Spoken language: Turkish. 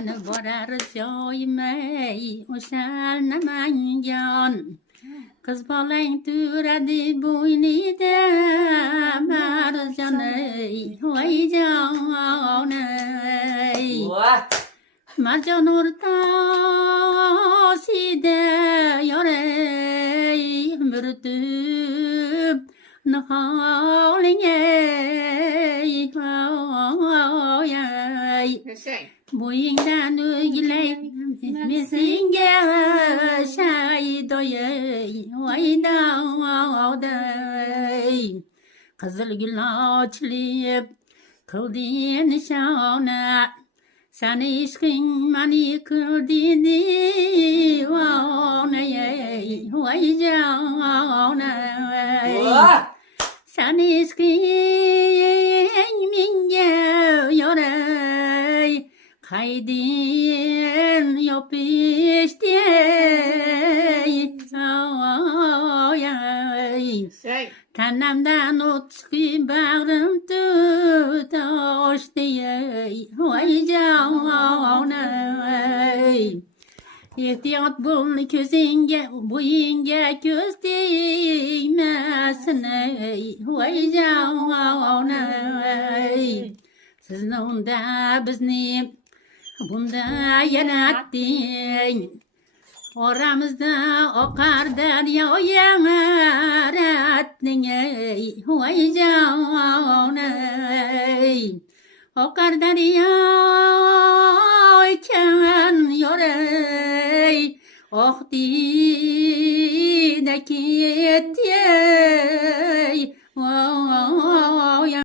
Seni borar joymay o'shalnaman jon qiz bolang turadi bo'ynida marjonay voy jonay marjon o'rtasida yoray murtib niholingay voyay bo'yingdan o'gilay men senga shaydoyay voydoday qizil gul ochilib qilding nishona sani ishqing mani qildi divonayay voy jonay sani ishqing menga yoray qaydin yopishdi tanamdan o'tdi bag'rim tutashdi voy jonay ehtiyot bo'l ko'zingga bo'yingga ko'z tegmasin voy jonay sizni unda bizni bunda yaratding oramizda oqar daryo yaratding voy jonay oqar daryo ekan yoray oqdi da ketdi